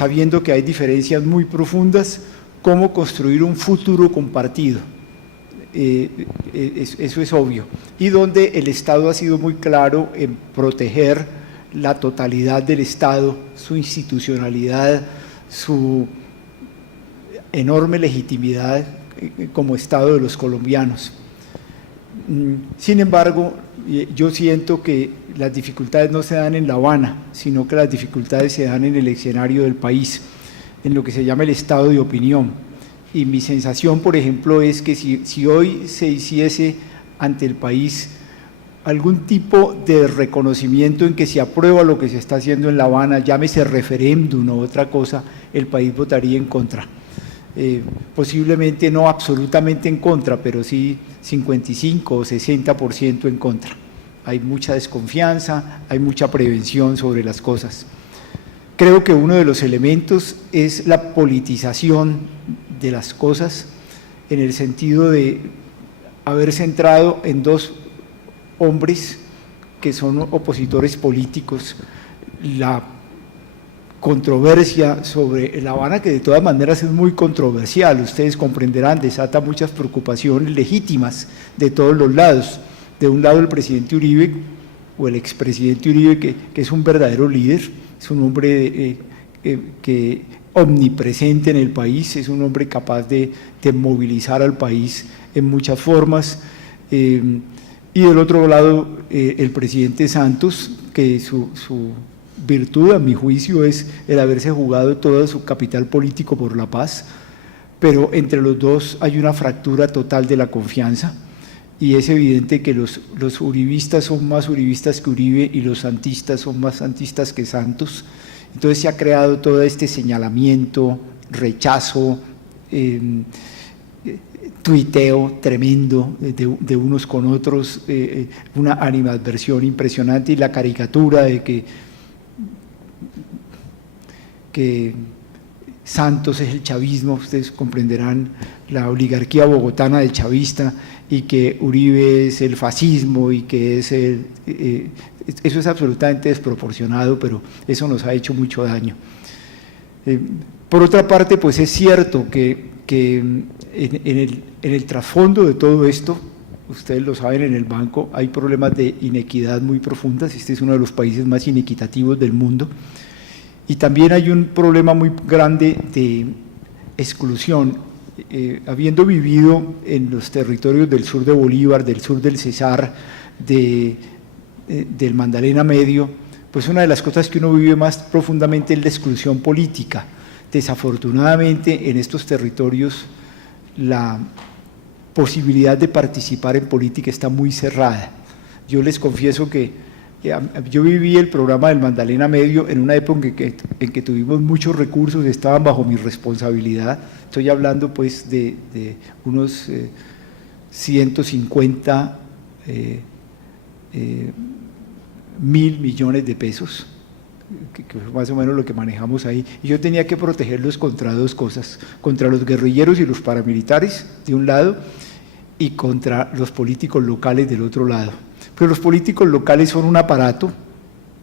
sabiendo que hay diferencias muy profundas, cómo construir un futuro compartido. Eso es obvio. Y donde el Estado ha sido muy claro en proteger la totalidad del Estado, su institucionalidad, su enorme legitimidad como Estado de los colombianos. Sin embargo, yo siento que las dificultades no se dan en La Habana, sino que las dificultades se dan en el escenario del país, en lo que se llama el estado de opinión. Y mi sensación, por ejemplo, es que si hoy se hiciese ante el país algún tipo de reconocimiento en que se aprueba lo que se está haciendo en La Habana, llámese referéndum o otra cosa, el país votaría en contra. Posiblemente no absolutamente en contra, pero sí 55 o 60% en contra. Hay mucha desconfianza, hay mucha prevención sobre las cosas. Creo que uno de los elementos es la politización de las cosas, en el sentido de haberse centrado en dos hombres que son opositores políticos. La controversia sobre La Habana, que de todas maneras es muy controversial, ustedes comprenderán, desata muchas preocupaciones legítimas de todos los lados. De un lado el presidente Uribe, o el expresidente Uribe, que es un verdadero líder, es un hombre que omnipresente en el país, es un hombre capaz de movilizar al país en muchas formas, y del otro lado el presidente Santos, que su virtud, a mi juicio, es el haberse jugado todo su capital político por la paz, pero entre los dos hay una fractura total de la confianza, y es evidente que los uribistas son más uribistas que Uribe y los santistas son más santistas que Santos. Entonces se ha creado todo este señalamiento, rechazo, tuiteo tremendo de unos con otros, una animadversión impresionante, y la caricatura de que Santos es el chavismo, ustedes comprenderán la oligarquía bogotana del chavista, y que Uribe es el fascismo, y que es eso es absolutamente desproporcionado, pero eso nos ha hecho mucho daño. Por otra parte, pues es cierto que en el trasfondo de todo esto, ustedes lo saben, en el banco hay problemas de inequidad muy profundas. Este es uno de los países más inequitativos del mundo, y también hay un problema muy grande de exclusión. Habiendo vivido en los territorios del sur de Bolívar, del sur del Cesar, del Magdalena Medio, pues una de las cosas que uno vive más profundamente es la exclusión política. Desafortunadamente, en estos territorios la posibilidad de participar en política está muy cerrada. Yo les confieso que yo viví el programa del Magdalena Medio en una época en que tuvimos muchos recursos, estaban bajo mi responsabilidad. Estoy hablando pues de unos 150 mil millones de pesos, que es más o menos lo que manejamos ahí, y yo tenía que protegerlos contra dos cosas: contra los guerrilleros y los paramilitares de un lado, y contra los políticos locales del otro lado. Pero los políticos locales son un aparato,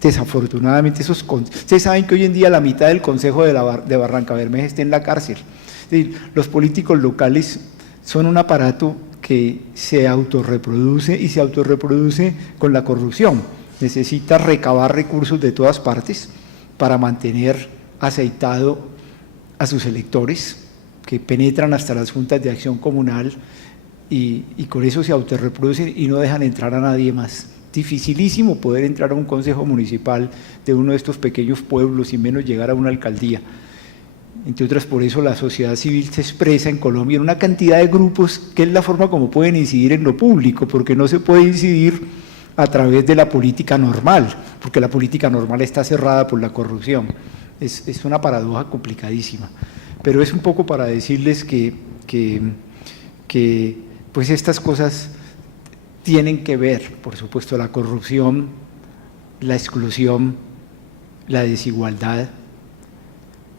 desafortunadamente. Ustedes saben que hoy en día la mitad del Consejo de Barrancabermeja está en la cárcel. Es decir, los políticos locales son un aparato que se autorreproduce, y se autorreproduce con la corrupción. Necesita recabar recursos de todas partes para mantener aceitado a sus electores, que penetran hasta las juntas de acción comunal, y con eso se autorreproducen y no dejan entrar a nadie más. Dificilísimo poder entrar a un consejo municipal de uno de estos pequeños pueblos, y menos llegar a una alcaldía. Entre otras, por eso la sociedad civil se expresa en Colombia en una cantidad de grupos, que es la forma como pueden incidir en lo público, porque no se puede incidir a través de la política normal, porque la política normal está cerrada por la corrupción. Es una paradoja complicadísima, pero es un poco para decirles que pues estas cosas tienen que ver, por supuesto, la corrupción, la exclusión, la desigualdad,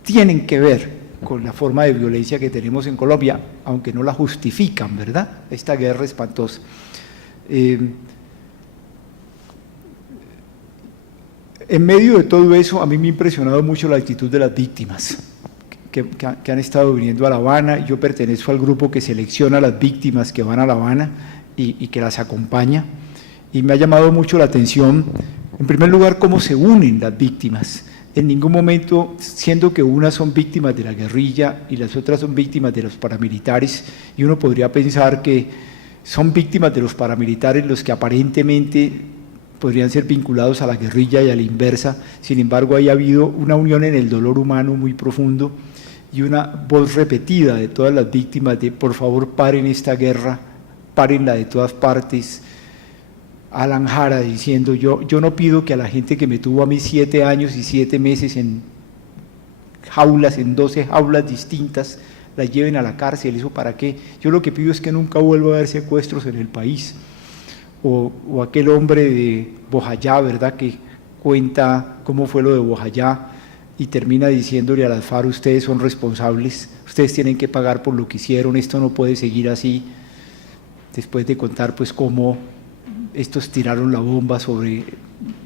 tienen que ver con la forma de violencia que tenemos en Colombia, aunque no la justifican, ¿verdad? Esta guerra espantosa. En medio de todo eso, a mí me ha impresionado mucho la actitud de las víctimas que han estado viniendo a La Habana. Yo pertenezco al grupo que selecciona a las víctimas que van a La Habana y que las acompaña, y me ha llamado mucho la atención, en primer lugar, cómo se unen las víctimas. En ningún momento, siendo que unas son víctimas de la guerrilla y las otras son víctimas de los paramilitares, y uno podría pensar que son víctimas de los paramilitares los que aparentemente podrían ser vinculados a la guerrilla y a la inversa. Sin embargo, ha habido una unión en el dolor humano muy profundo y una voz repetida de todas las víctimas de por favor paren esta guerra, párenla de todas partes. Alan Jara diciendo yo no pido que a la gente que me tuvo a mí 7 años y 7 meses en jaulas, en 12 jaulas distintas, la lleven a la cárcel. ¿Eso para qué? Yo lo que pido es que nunca vuelva a haber secuestros en el país. O aquel hombre de Bojayá, ¿verdad?, que cuenta cómo fue lo de Bojayá y termina diciéndole a las FARC: ustedes son responsables, ustedes tienen que pagar por lo que hicieron, esto no puede seguir así. Después de contar pues cómo estos tiraron la bomba sobre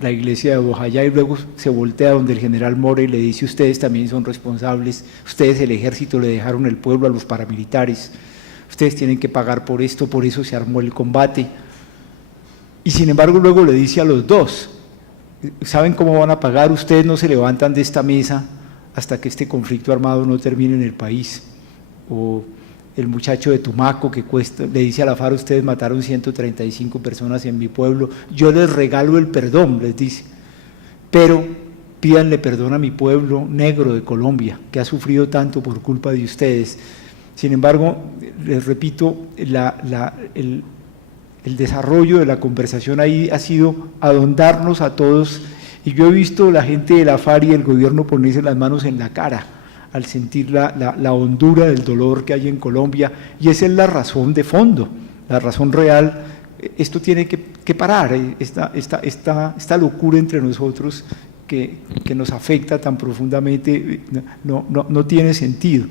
la iglesia de Bojayá, y luego se voltea donde el general Mora y le dice: ustedes también son responsables, ustedes, el ejército, le dejaron el pueblo a los paramilitares, ustedes tienen que pagar por esto, por eso se armó el combate. Y sin embargo luego le dice a los dos: ¿saben cómo van a pagar? Ustedes no se levantan de esta mesa hasta que este conflicto armado no termine en el país. O el muchacho de Tumaco que le dice a la FARC: ustedes mataron 135 personas en mi pueblo, yo les regalo el perdón, les dice, pero pídanle perdón a mi pueblo negro de Colombia, que ha sufrido tanto por culpa de ustedes. Sin embargo, les repito, el desarrollo de la conversación ahí ha sido ahondarnos a todos, y yo he visto la gente de la FARC y el gobierno ponerse las manos en la cara al sentir la hondura del dolor que hay en Colombia, y esa es la razón de fondo, la razón real. Esto tiene que parar, esta locura entre nosotros que nos afecta tan profundamente, no tiene sentido.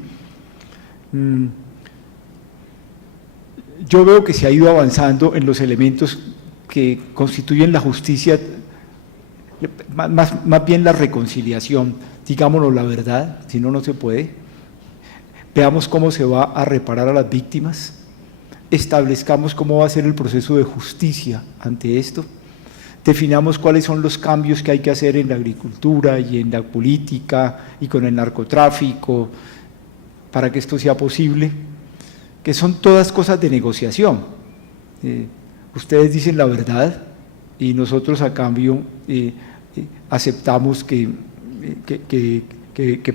Yo veo que se ha ido avanzando en los elementos que constituyen la justicia, más bien la reconciliación. Digámonos la verdad, si no, no se puede. Veamos cómo se va a reparar a las víctimas, establezcamos cómo va a ser el proceso de justicia ante esto, definamos cuáles son los cambios que hay que hacer en la agricultura y en la política y con el narcotráfico para que esto sea posible, que son todas cosas de negociación. Ustedes dicen la verdad y nosotros a cambio aceptamos que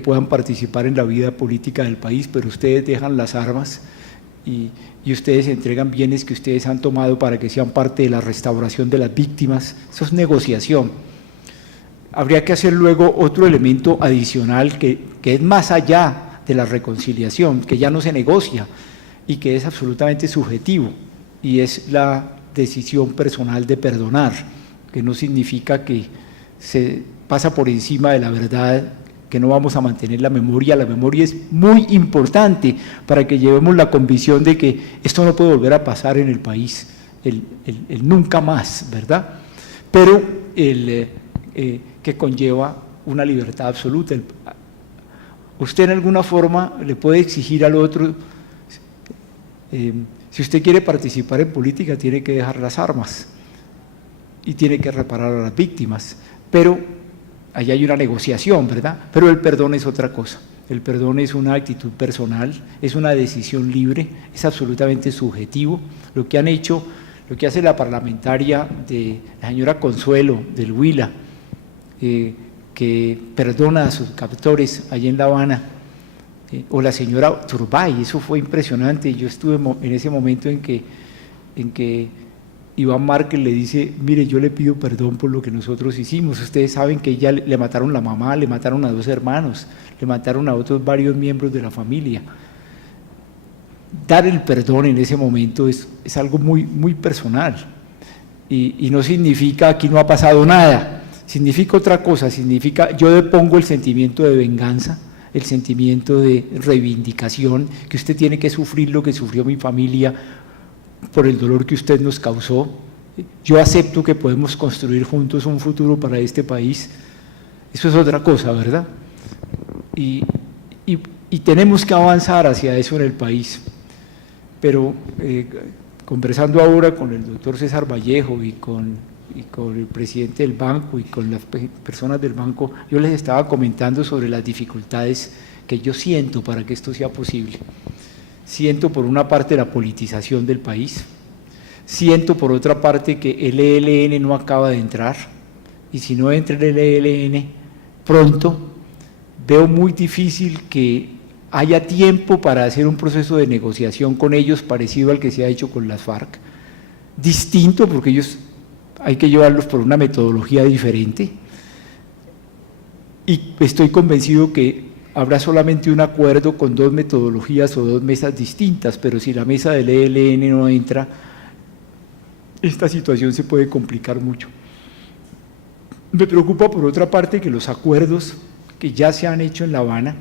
puedan participar en la vida política del país, pero ustedes dejan las armas y ustedes entregan bienes que ustedes han tomado para que sean parte de la restauración de las víctimas. Eso es negociación. Habría que hacer luego otro elemento adicional que es más allá de la reconciliación, que ya no se negocia y que es absolutamente subjetivo, y es la decisión personal de perdonar, que no significa que se pasa por encima de la verdad, que no vamos a mantener la memoria es muy importante para que llevemos la convicción de que esto no puede volver a pasar en el país, el nunca más, ¿verdad? Pero que conlleva una libertad absoluta. Usted en alguna forma le puede exigir al otro, si usted quiere participar en política tiene que dejar las armas y tiene que reparar a las víctimas, pero allá hay una negociación, ¿verdad? Pero el perdón es otra cosa. El perdón es una actitud personal, es una decisión libre, es absolutamente subjetivo. Lo que han hecho, lo que hace la parlamentaria de la señora Consuelo del Huila, que perdona a sus captores allá en La Habana, o la señora Turbay, eso fue impresionante. Yo estuve en ese momento en que Iván Márquez le dice: mire, yo le pido perdón por lo que nosotros hicimos, ustedes saben que ella le mataron la mamá, le mataron a 2 hermanos, le mataron a otros varios miembros de la familia. Dar el perdón en ese momento es algo muy, muy personal, y no significa aquí no ha pasado nada, significa otra cosa, significa yo depongo el sentimiento de venganza, el sentimiento de reivindicación, que usted tiene que sufrir lo que sufrió mi familia por el dolor que usted nos causó. Yo acepto que podemos construir juntos un futuro para este país, Eso es otra cosa, ¿verdad? Y, y tenemos que avanzar hacia eso en el país. Pero conversando ahora con el doctor César Vallejo y con el presidente del banco y con las personas del banco, yo les estaba comentando sobre las dificultades que yo siento para que esto sea posible. Siento por una parte la politización del país, siento por otra parte que el ELN no acaba de entrar, y si no entra el ELN pronto, veo muy difícil que haya tiempo para hacer un proceso de negociación con ellos parecido al que se ha hecho con las FARC, distinto porque ellos hay que llevarlos por una metodología diferente, y estoy convencido que habrá solamente un acuerdo con dos metodologías o dos mesas distintas, pero si la mesa del ELN no entra, esta situación se puede complicar mucho. Me preocupa por otra parte que los acuerdos que ya se han hecho en La Habana,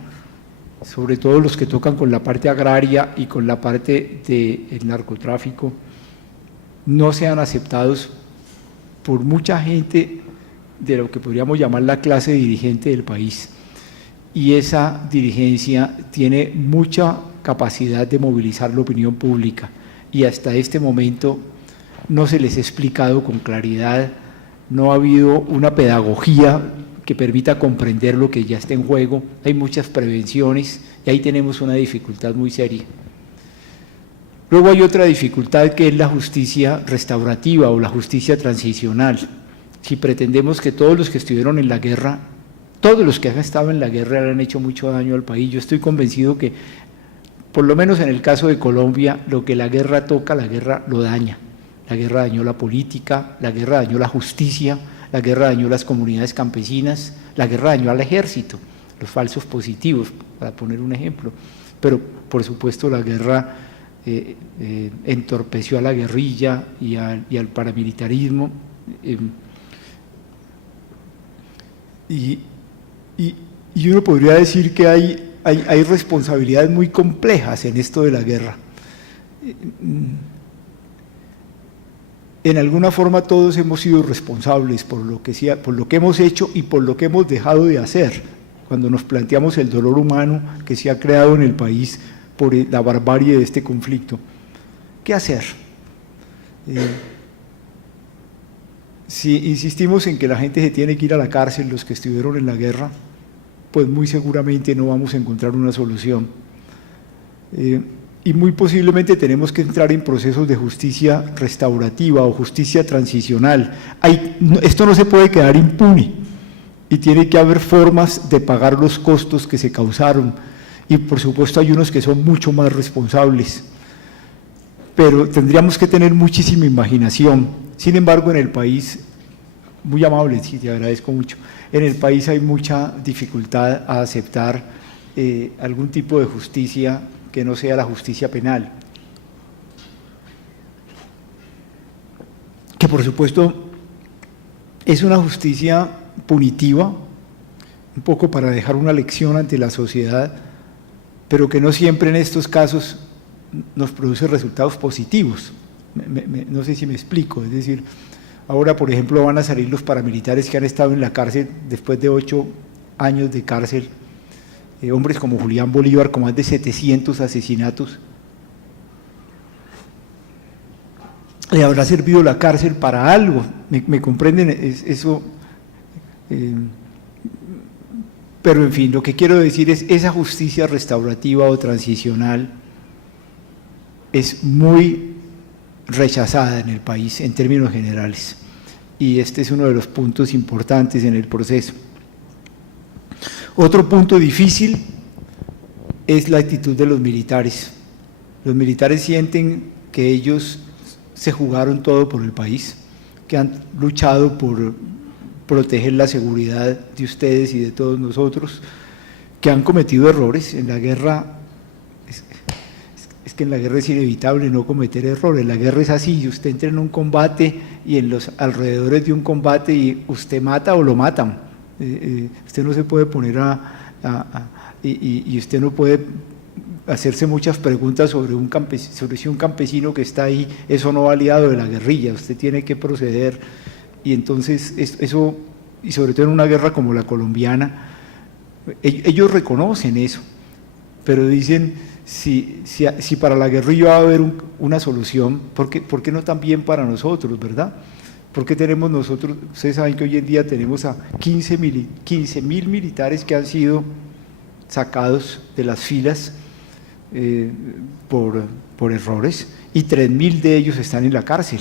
sobre todo los que tocan con la parte agraria y con la parte del narcotráfico, no sean aceptados por mucha gente de lo que podríamos llamar la clase dirigente del país. Y esa dirigencia tiene mucha capacidad de movilizar la opinión pública, y hasta este momento no se les ha explicado con claridad, no ha habido una pedagogía que permita comprender lo que ya está en juego, hay muchas prevenciones y ahí tenemos una dificultad muy seria. Luego hay otra dificultad que es la justicia restaurativa o la justicia transicional. Si pretendemos que todos los que estuvieron en la guerra, todos los que han estado en la guerra le han hecho mucho daño al país, yo estoy convencido que, por lo menos en el caso de Colombia, lo que la guerra toca, la guerra lo daña. La guerra dañó la política, la guerra dañó la justicia, la guerra dañó las comunidades campesinas, la guerra dañó al ejército, los falsos positivos, para poner un ejemplo. Pero, por supuesto, la guerra entorpeció a la guerrilla y al paramilitarismo. Y uno podría decir que hay responsabilidades muy complejas en esto de la guerra. En alguna forma todos hemos sido responsables por lo que hemos hecho y por lo que hemos dejado de hacer, cuando nos planteamos el dolor humano que se ha creado en el país por la barbarie de este conflicto. ¿Qué hacer? Si insistimos en que la gente se tiene que ir a la cárcel, los que estuvieron en la guerra, pues muy seguramente no vamos a encontrar una solución. Y muy posiblemente tenemos que entrar en procesos de justicia restaurativa o justicia transicional. Esto no se puede quedar impune y tiene que haber formas de pagar los costos que se causaron, y por supuesto hay unos que son mucho más responsables, pero tendríamos que tener muchísima imaginación. Sin embargo, en el país, muy amable, sí, te agradezco mucho, en el país hay mucha dificultad a aceptar algún tipo de justicia que no sea la justicia penal, que por supuesto es una justicia punitiva, un poco para dejar una lección ante la sociedad, pero que no siempre en estos casos nos produce resultados positivos. No sé si me explico, es decir, ahora por ejemplo van a salir los paramilitares que han estado en la cárcel después de 8 años de cárcel, hombres como Julián Bolívar, con más de 700 asesinatos. ¿Le habrá servido la cárcel para algo? ¿Me comprenden eso? Pero en fin, lo que quiero decir es, esa justicia restaurativa o transicional es muy rechazada en el país en términos generales, y este es uno de los puntos importantes en el proceso. Otro punto difícil es la actitud de los militares. Los militares sienten que ellos se jugaron todo por el país, que han luchado por proteger la seguridad de ustedes y de todos nosotros, que han cometido errores en la guerra. Es que en la guerra es inevitable no cometer errores, la guerra es así, usted entra en un combate y en los alrededores de un combate y usted mata o lo matan, usted no se puede poner y usted no puede hacerse muchas preguntas sobre si un campesino que está ahí es o no aliado de la guerrilla, usted tiene que proceder, y entonces eso y sobre todo en una guerra como la colombiana, ellos reconocen eso, pero dicen, si para la guerrilla va a haber una solución, ¿por qué no también para nosotros, verdad? ¿Por qué tenemos nosotros? Ustedes saben que hoy en día tenemos a 15.000 militares que han sido sacados de las filas por errores, y 3.000 de ellos están en la cárcel,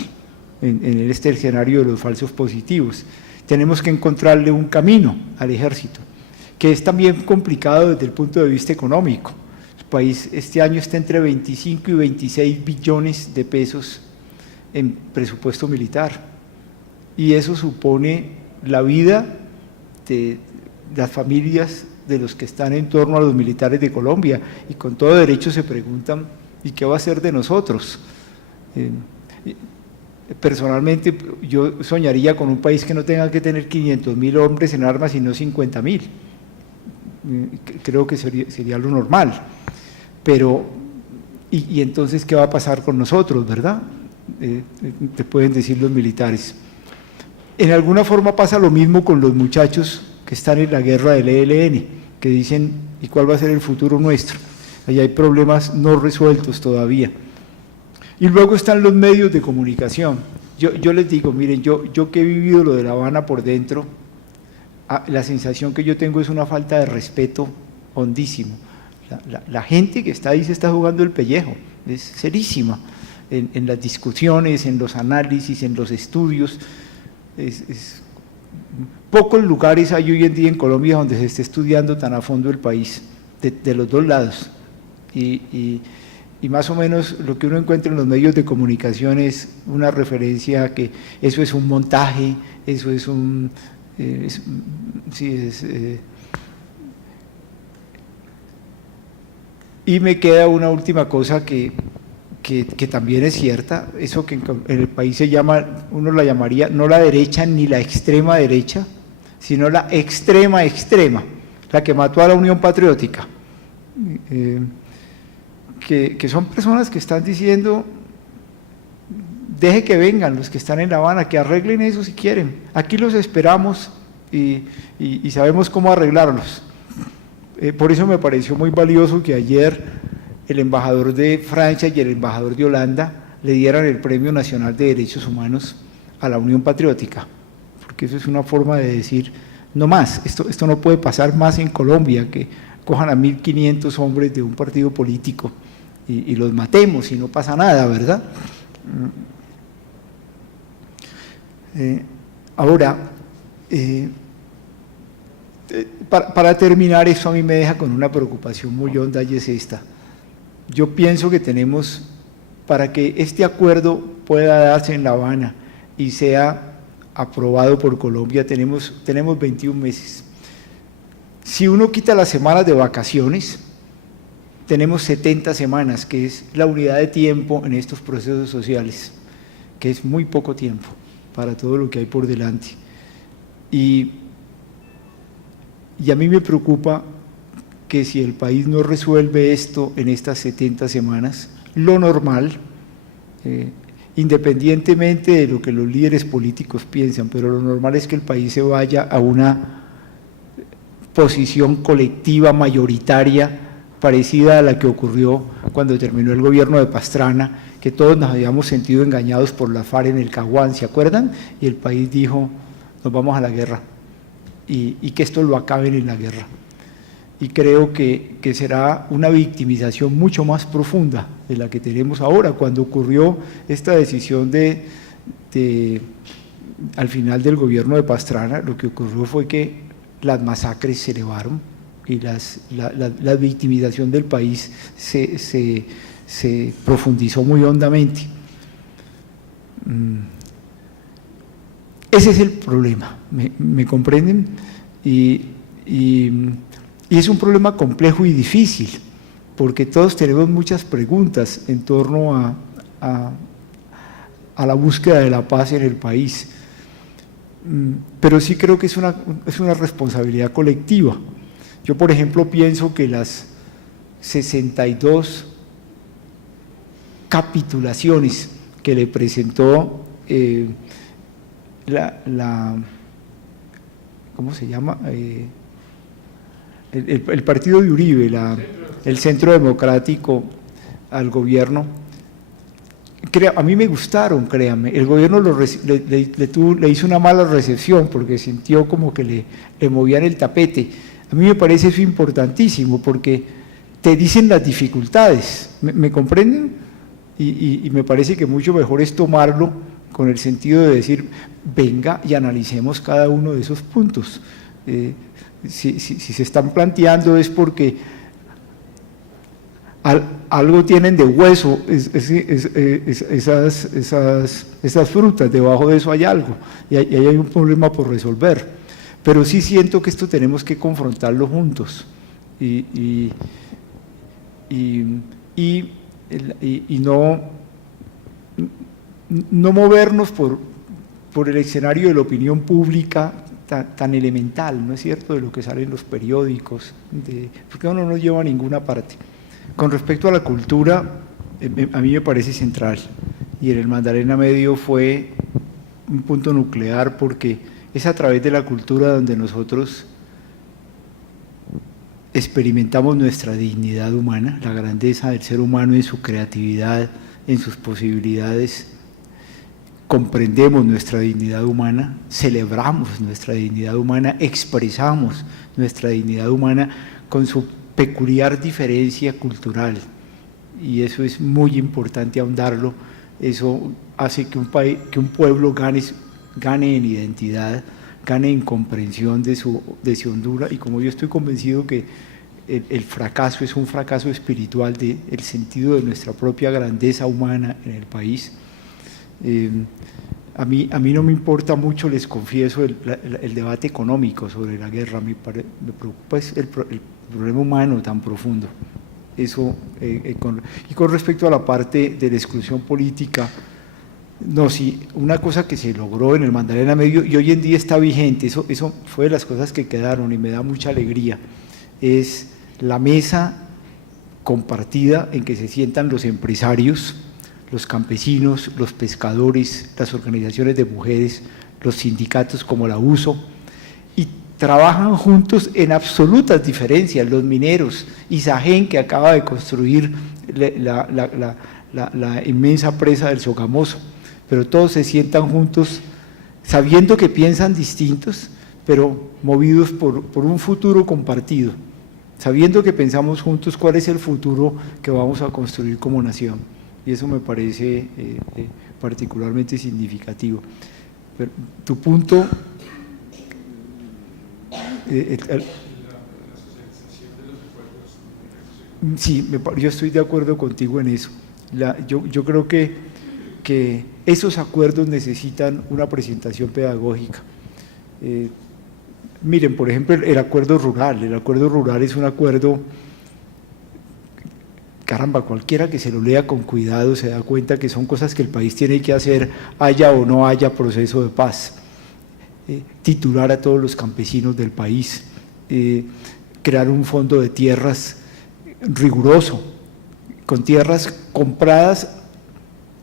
en este escenario de los falsos positivos. Tenemos que encontrarle un camino al ejército, que es también complicado desde el punto de vista económico. El país este año está entre 25 y 26 billones de pesos en presupuesto militar, y eso supone la vida de las familias de los que están en torno a los militares de Colombia, y con todo derecho se preguntan, ¿y qué va a ser de nosotros? Personalmente, yo soñaría con un país que no tenga que tener 500.000 hombres en armas, sino 50.000. Creo que sería lo normal. Pero, ¿y entonces qué va a pasar con nosotros, verdad? Te pueden decir los militares. En alguna forma pasa lo mismo con los muchachos que están en la guerra del ELN, que dicen, ¿y cuál va a ser el futuro nuestro? Ahí hay problemas no resueltos todavía. Y luego están los medios de comunicación. Yo les digo, miren, yo que he vivido lo de La Habana por dentro, la sensación que yo tengo es una falta de respeto hondísimo. La gente que está ahí se está jugando el pellejo, es serísima, en las discusiones, en los análisis, en los estudios. Pocos lugares hay hoy en día en Colombia donde se esté estudiando tan a fondo el país, de los dos lados. Y más o menos lo que uno encuentra en los medios de comunicación es una referencia a que eso es un montaje, eso es un… y me queda una última cosa que también es cierta, eso que en el país se llama, uno la llamaría no la derecha ni la extrema derecha, sino la extrema extrema, la que mató a la Unión Patriótica. Que son personas que están diciendo, deje que vengan los que están en La Habana, que arreglen eso si quieren, aquí los esperamos y sabemos cómo arreglarlos. Por eso me pareció muy valioso que ayer el embajador de Francia y el embajador de Holanda le dieran el Premio Nacional de Derechos Humanos a la Unión Patriótica, porque eso es una forma de decir, no más, esto no puede pasar más en Colombia, que cojan a 1.500 hombres de un partido político y los matemos y no pasa nada, ¿verdad? Ahora, para terminar, eso a mí me deja con una preocupación muy honda, y es esta. Yo pienso que tenemos, para que este acuerdo pueda darse en La Habana y sea aprobado por Colombia, tenemos 21 meses. Si uno quita las semanas de vacaciones, tenemos 70 semanas, que es la unidad de tiempo en estos procesos sociales, que es muy poco tiempo para todo lo que hay por delante. Y a mí me preocupa que si el país no resuelve esto en estas 70 semanas, lo normal, independientemente de lo que los líderes políticos piensan, pero lo normal es que el país se vaya a una posición colectiva mayoritaria parecida a la que ocurrió cuando terminó el gobierno de Pastrana, que todos nos habíamos sentido engañados por la FARC en el Caguán, ¿se acuerdan? Y el país dijo, nos vamos a la guerra, y que esto lo acaben en la guerra. Y creo que será una victimización mucho más profunda de la que tenemos ahora. Cuando ocurrió esta decisión al final del gobierno de Pastrana, lo que ocurrió fue que las masacres se elevaron y la victimización del país se profundizó muy hondamente. Ese es el problema, ¿me comprenden? Y es un problema complejo y difícil, porque todos tenemos muchas preguntas en torno a la búsqueda de la paz en el país, pero sí creo que es una responsabilidad colectiva. Yo, por ejemplo, pienso que las 62 capitulaciones que le presentó ¿cómo se llama? El partido de Uribe, el Centro Democrático al gobierno. A mí me gustaron, créanme. El gobierno le hizo una mala recepción porque sintió como que le movían el tapete. A mí me parece eso importantísimo porque te dicen las dificultades, ¿me comprenden? Y me parece que mucho mejor es tomarlo con el sentido de decir, venga y analicemos cada uno de esos puntos. Si se están planteando es porque algo tienen de hueso esas frutas, debajo de eso hay algo, y ahí hay un problema por resolver. Pero sí siento que esto tenemos que confrontarlo juntos y no movernos por el escenario de la opinión pública tan elemental, ¿no es cierto?, de lo que sale en los periódicos, porque uno no lleva a ninguna parte. Con respecto a la cultura, a mí me parece central, y en el Magdalena Medio fue un punto nuclear porque es a través de la cultura donde nosotros experimentamos nuestra dignidad humana, la grandeza del ser humano en su creatividad, en sus posibilidades, comprendemos nuestra dignidad humana, celebramos nuestra dignidad humana, expresamos nuestra dignidad humana con su peculiar diferencia cultural, y eso es muy importante ahondarlo. Eso hace que un pueblo gane en identidad, gane en comprensión de su hondura, y como yo estoy convencido que el fracaso es un fracaso espiritual del sentido de nuestra propia grandeza humana en el país. A mí no me importa mucho, les confieso, el debate económico sobre la guerra, me preocupa el problema humano tan profundo. Eso, y con respecto a la parte de la exclusión política, no, sí, una cosa que se logró en el Magdalena Medio y hoy en día está vigente, eso fue de las cosas que quedaron y me da mucha alegría, es la mesa compartida en que se sientan los empresarios, los campesinos, los pescadores, las organizaciones de mujeres, los sindicatos como la USO, y trabajan juntos en absolutas diferencias, los mineros, Isagen, que acaba de construir la inmensa presa del Sogamoso, pero todos se sientan juntos sabiendo que piensan distintos, pero movidos por un futuro compartido, sabiendo que pensamos juntos cuál es el futuro que vamos a construir como nación, y eso me parece particularmente significativo. Pero, tu punto… Sí, yo estoy de acuerdo contigo en eso. Yo creo que esos acuerdos necesitan una presentación pedagógica. Miren, por ejemplo, el acuerdo rural es un acuerdo, caramba, cualquiera que se lo lea con cuidado se da cuenta que son cosas que el país tiene que hacer, haya o no haya proceso de paz. Titular a todos los campesinos del país, crear un fondo de tierras riguroso, con tierras compradas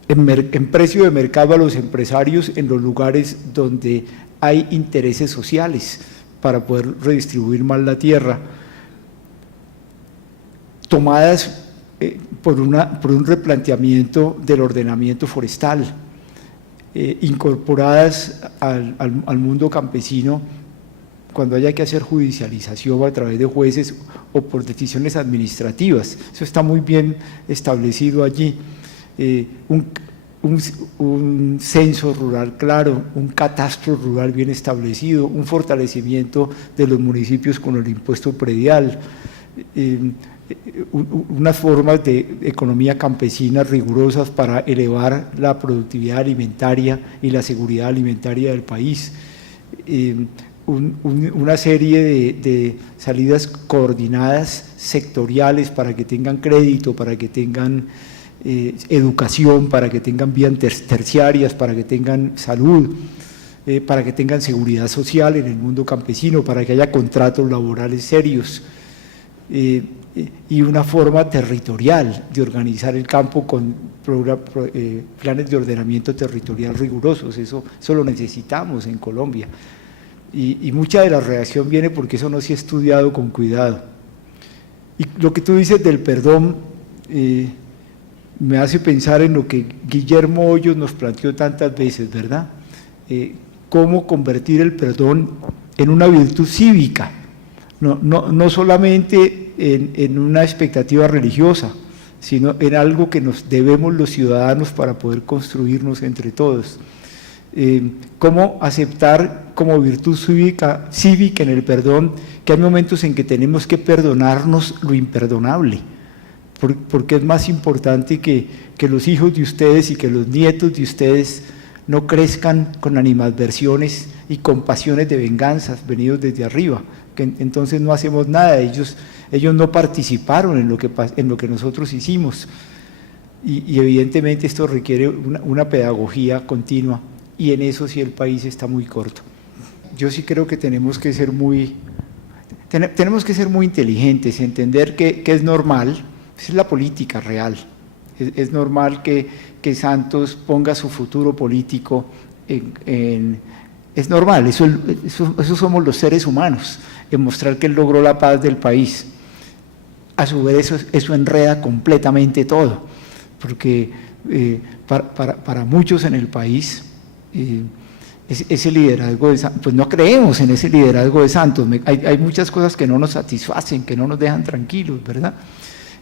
en precio de mercado a los empresarios en los lugares donde hay intereses sociales para poder redistribuir más la tierra, tomadas por un replanteamiento del ordenamiento forestal, incorporadas al mundo campesino cuando haya que hacer judicialización a través de jueces o por decisiones administrativas. Eso está muy bien establecido allí. Un censo rural claro, un catastro rural bien establecido, un fortalecimiento de los municipios con el impuesto predial, unas formas de economía campesina rigurosas para elevar la productividad alimentaria y la seguridad alimentaria del país, una serie de salidas coordinadas sectoriales para que tengan crédito, para que tengan educación, para que tengan vías terciarias, para que tengan salud, para que tengan seguridad social en el mundo campesino, para que haya contratos laborales serios, y una forma territorial de organizar el campo con planes de ordenamiento territorial rigurosos. Eso lo necesitamos en Colombia. y mucha de la reacción viene porque eso no se ha estudiado con cuidado. Y lo que tú dices del perdón me hace pensar en lo que Guillermo Hoyos nos planteó tantas veces, ¿verdad? Cómo convertir el perdón en una virtud cívica, no solamente en una expectativa religiosa, sino en algo que nos debemos los ciudadanos para poder construirnos entre todos. Cómo aceptar como virtud cívica en el perdón que hay momentos en que tenemos que perdonarnos lo imperdonable, porque es más importante que los hijos de ustedes y que los nietos de ustedes no crezcan con animadversiones y con pasiones de venganzas venidos desde arriba, que entonces no hacemos nada, ellos no participaron en lo que nosotros hicimos, y evidentemente esto requiere una pedagogía continua, y en eso sí el país está muy corto. Yo sí creo que tenemos que ser muy inteligentes, entender que es normal, es la política real, es normal que Santos ponga su futuro político es normal, eso somos los seres humanos, en mostrar que él logró la paz del país. A su vez eso enreda completamente todo, porque para muchos en el país ese liderazgo de Santos, pues no creemos en ese liderazgo de Santos, hay muchas cosas que no nos satisfacen, que no nos dejan tranquilos, ¿verdad?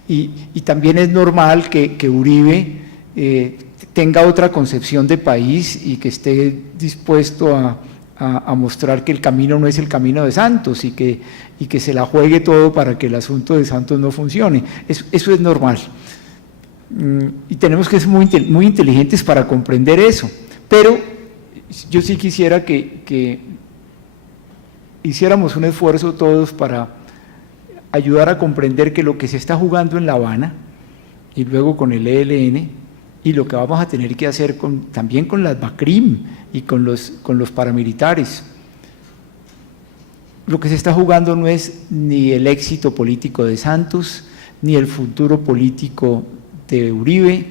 Y también es normal que Uribe tenga otra concepción de país y que esté dispuesto a mostrar que el camino no es el camino de Santos y que se la juegue todo para que el asunto de Santos no funcione. Eso es normal. Y tenemos que ser muy inteligentes para comprender eso. Pero yo sí quisiera que hiciéramos un esfuerzo todos para ayudar a comprender que lo que se está jugando en La Habana y luego con el ELN y lo que vamos a tener que hacer también con las BACRIM y con los paramilitares, lo que se está jugando no es ni el éxito político de Santos, ni el futuro político de Uribe,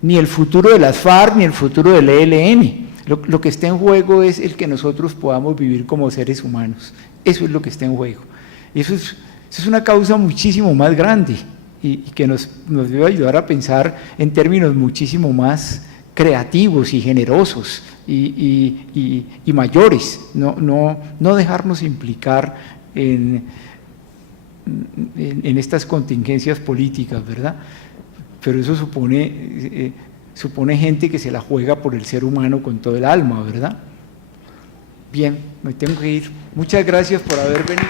ni el futuro de las FARC, ni el futuro del ELN. Lo que está en juego es el que nosotros podamos vivir como seres humanos. Eso es lo que está en juego. Y eso es una causa muchísimo más grande y que nos debe ayudar a pensar en términos muchísimo más creativos y generosos y mayores, no dejarnos implicar en estas contingencias políticas, ¿verdad? Pero eso supone gente que se la juega por el ser humano con todo el alma, ¿verdad? Bien, me tengo que ir. Muchas gracias por haber venido.